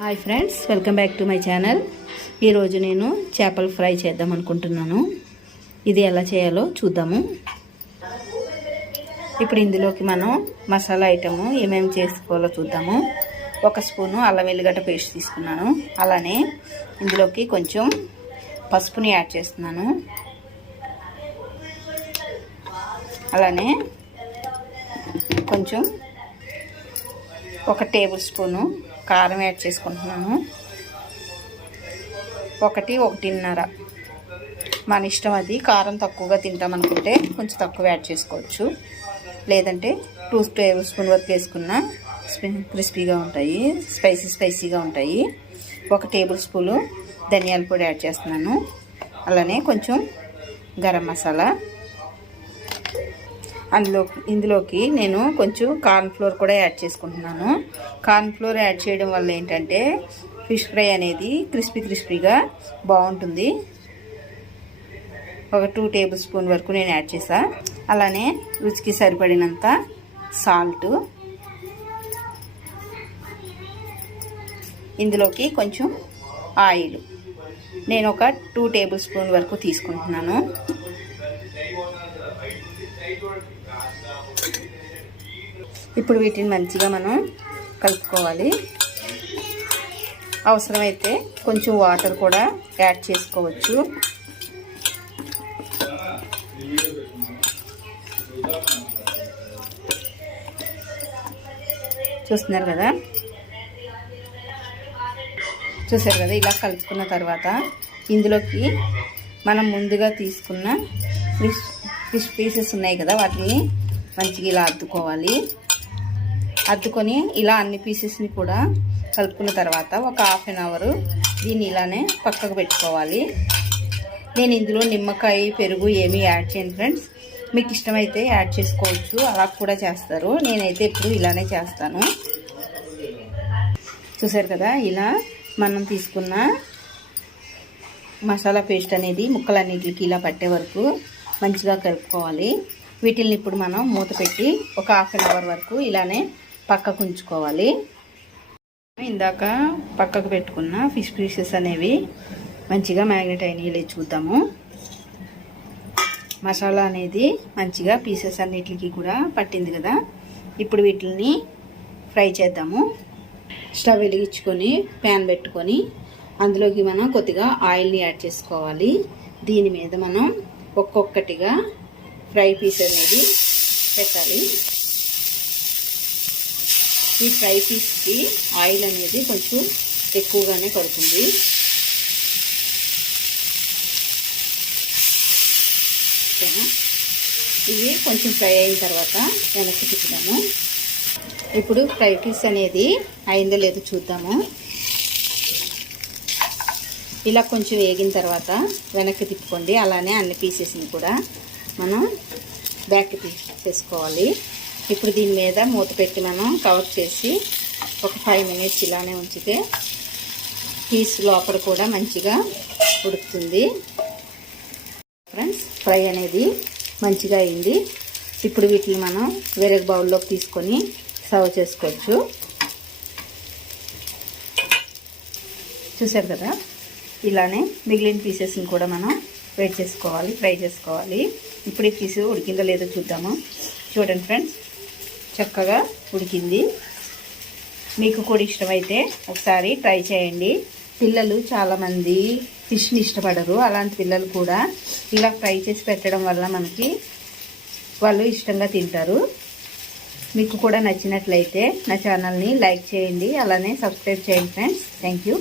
Hi friends, welcome back to my channel. ఈరోజు నేను చేపల ఫ్రై చేద్దాం అనుకుంటున్నాను. ఇది ఎలా చేయాలో చూద్దాము. ఇప్పుడు ఇందులోకి మనం మసాలా ఐటము ఏమేమి చేసుకోవాలో చూద్దాము. 1 స్పూను అల్లం వెల్లిగడ్డ పేస్ట్ తీసుకున్నాను. అలానే ఇందులోకి కొంచెం పసుపుని యాడ్ చేస్తున్నాను. అలానే కొంచెం 1 టేబుల్ స్పూను కారం యాడ్ చేసుకుంటున్నాను. 1-1.5 మన ఇష్టం. అది కారం తక్కువగా తింటామనుకుంటే కొంచెం తక్కువ యాడ్ చేసుకోవచ్చు, లేదంటే 2 టేబుల్ స్పూన్ వరకు వేసుకున్న క్రిస్పీగా ఉంటాయి, స్పైసీగా ఉంటాయి. 1 టేబుల్ స్పూను ధనియాల పొడి యాడ్ చేస్తున్నాను. అలానే కొంచెం గరం మసాలా. ఇందులోకి నేను కొంచెం కార్న్ ఫ్లోర్ కూడా యాడ్ చేసుకుంటున్నాను. కార్న్ ఫ్లోర్ యాడ్ చేయడం వల్ల ఏంటంటే ఫిష్ ఫ్రై అనేది క్రిస్పీగా బాగుంటుంది. 2 టేబుల్ స్పూన్ వరకు నేను యాడ్ చేసా. అలానే రుచికి సరిపడినంత సాల్ట్. ఇందులోకి కొంచెం ఆయిల్. నేను 2 టేబుల్ స్పూన్ వరకు తీసుకుంటున్నాను. ఇప్పుడు వీటిని మంచిగా మనం కలుపుకోవాలి. అవసరమైతే కొంచెం వాటర్ కూడా యాడ్ చేసుకోవచ్చు. చూసారు కదా, ఇలా కలుపుకున్న తర్వాత ఇందులోకి మనం ముందుగా తీసుకున్న ఫిష్ పీసెస్ ఉన్నాయి కదా, వాటిని మంచిగా ఇలా అద్దుకొని ఇలా అన్ని పీసెస్ని కూడా కలుపుకున్న తర్వాత ఒక ½ అన్ అవర్ దీన్ని ఇలానే పక్కకు పెట్టుకోవాలి. నేను ఇందులో నిమ్మకాయ, పెరుగు ఏమీ యాడ్ చేయను ఫ్రెండ్స్. మీకు ఇష్టమైతే యాడ్ చేసుకోవచ్చు, అలా కూడా చేస్తారు. నేనైతే ఇప్పుడు ఇలానే చేస్తాను. చూసారు కదా, ఇలా మనం తీసుకున్న మసాలా పేస్ట్ అనేది ముక్కలన్నిటికి ఇలా పట్టే వరకు మంచిగా కలుపుకోవాలి. వీటిని ఇప్పుడు మనం మూత పెట్టి ఒక ½ అన్ అవర్ వరకు ఇలానే పక్కకు ఉంచుకోవాలి. ఇందాక పక్కకు పెట్టుకున్న ఫిష్ పీసెస్ అనేవి మంచిగా మ్యాగ్నెట్ అయినాయి చూద్దాము. మసాలా అనేది మంచిగా పీసెస్ అన్నిటికి కూడా పట్టింది కదా. ఇప్పుడు వీటిని ఫ్రై చేద్దాము. స్టవ్ వెలిగించుకొని ప్యాన్ పెట్టుకొని అందులోకి మనం కొద్దిగా ఆయిల్ని యాడ్ చేసుకోవాలి. దీని మీద మనం ఒక్కొక్కటిగా ఫ్రై పీస్ అనేది పెట్టాలి. ఈ ఫ్రై పీస్కి ఆయిల్ అనేది కొంచెం ఎక్కువగానే పడుతుంది. ఇవి కొంచెం ఫ్రై అయిన తర్వాత వెనక్కి తిప్పుదాము. ఇప్పుడు ఫ్రై పీస్ అనేది అయిందో లేదో చూద్దాము. ఇలా కొంచెం వేగిన తర్వాత వెనక్కి తిప్పుకోండి. అలానే అన్ని పీసెస్ని కూడా మనం బ్యాక్ తీసుకోవాలి. ఇప్పుడు దీని మీద మూత పెట్టి మనం కవర్ చేసి ఒక 5 మినిట్స్ ఇలానే ఉంచితే పీస్ లోపల కూడా మంచిగా ఉడుకుతుంది. ఫ్రెండ్స్, ఫ్రై అనేది మంచిగా అయింది. ఇప్పుడు వీటిని మనం వేరే బౌల్లోకి తీసుకొని సర్వ్ చేసుకోవచ్చు. చూసారు కదా, ఇలానే మిగిలిన పీసెస్ని కూడా మనం ఫ్రై చేసుకోవాలి. ఇప్పుడు ఈ పీసు ఉడికిందో లేదో చూద్దాము. చూడండి ఫ్రెండ్స్, చక్కగా ఉడికింది. మీకు కూడా ఇష్టమైతే ఒకసారి ట్రై చేయండి. పిల్లలు చాలామంది ఫిష్ని ఇష్టపడరు. అలాంటి పిల్లలు కూడా ఇలా ఫ్రై చేసి పెట్టడం వల్ల వాళ్ళు ఇష్టంగా తింటారు. మీకు కూడా నచ్చినట్లయితే నా ఛానల్ని లైక్ చేయండి, అలానే సబ్స్క్రైబ్ చేయండి ఫ్రెండ్స్. Thank you.